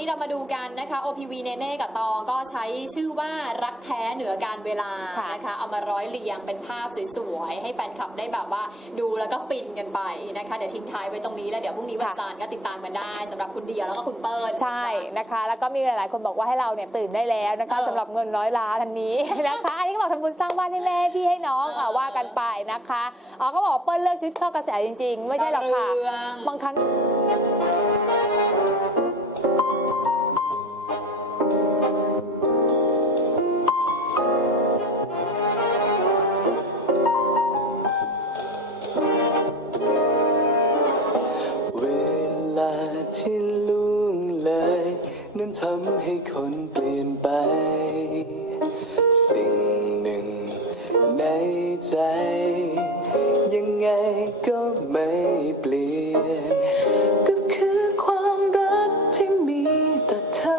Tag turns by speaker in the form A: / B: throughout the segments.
A: ที่เรามาดูกันนะคะ OPV เนเน่กับตองก็ใช้ชื่อว่ารักแท้เหนือการเวลา
B: ค่ะ
A: นะคะ เอามาร้อยเรียงเป็นภาพสวยๆ ให้แฟนคลับได้แบบว่าดูแล้วก็ฟินกันไปนะคะ เดี๋ยวทิ้งท้ายไว้ตรงนี้แล้วเดี๋ยวพรุ่งนี้วันจันทร์ก็ติดตามกันได้สำหรับคุณเดียแล้วก็คุณเปิ้ล
B: ใช่นะคะ แล้วก็มีหลายๆ คนบอกว่าให้เราเนี่ยตื่นได้แล้วนะคะ
A: เออ
B: สำหรับเงินร้อยล้านอันนี้นะคะอันนี้ก็บอกทำบุญสร้างบ้านให้แม่พี่ให้น้อง
A: เออ
B: อะว่ากันไปนะคะอ๋อก็บอกว่าเปิ้ลเลือกชุดเข้ากระแสจริง ๆ ไม่ใช่หรอกค่ะ
A: ดาวเรือง
B: บางครั้ง
C: ที่ล่วงเลยนั้นทำให้คนเปลี่ยนไป สิ่งหนึ่งในใจ ยังไงก็ไม่เปลี่ยน ก็คือความรักที่มีแต่เธอ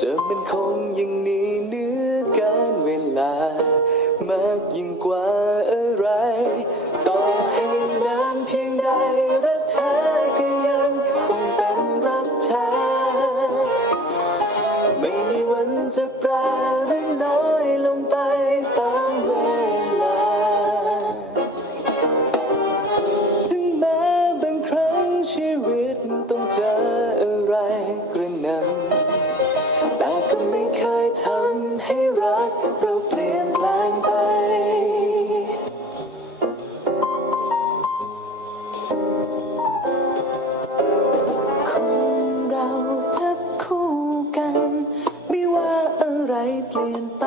C: จะเป็นคงอย่างนี้เหนื้อการเวลามากยิ่งกว่า วันจะแปรหรือน้อยลงไปตามเวลา ถึงแม้บางครั้งชีวิตต้องเจออะไรกระหน่ำแต่ก็ไม่เคยทำให้รักเรา เปลี่ยนไป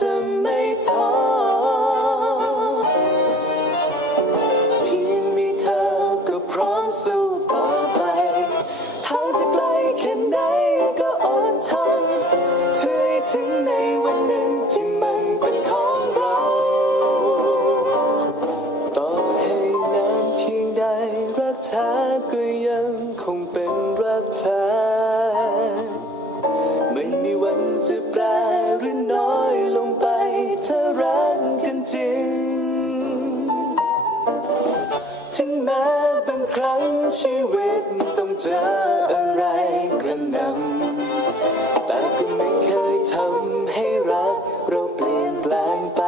C: จะไม่ท้อเพียงมีเธอก็พร้อมสู้ต่อไปทางจะไกลแค่ไหนก็อดทนเพื่อให้ถึงในวันหนึ่งที่มันเป็นของเราต่อให้นานเพียงใดรักเธอก็ ชีวิตต้องเจออะไรกระหน่ำแต่ก็ไม่เคยทำให้รักเราเปลี่ยนแปลงไป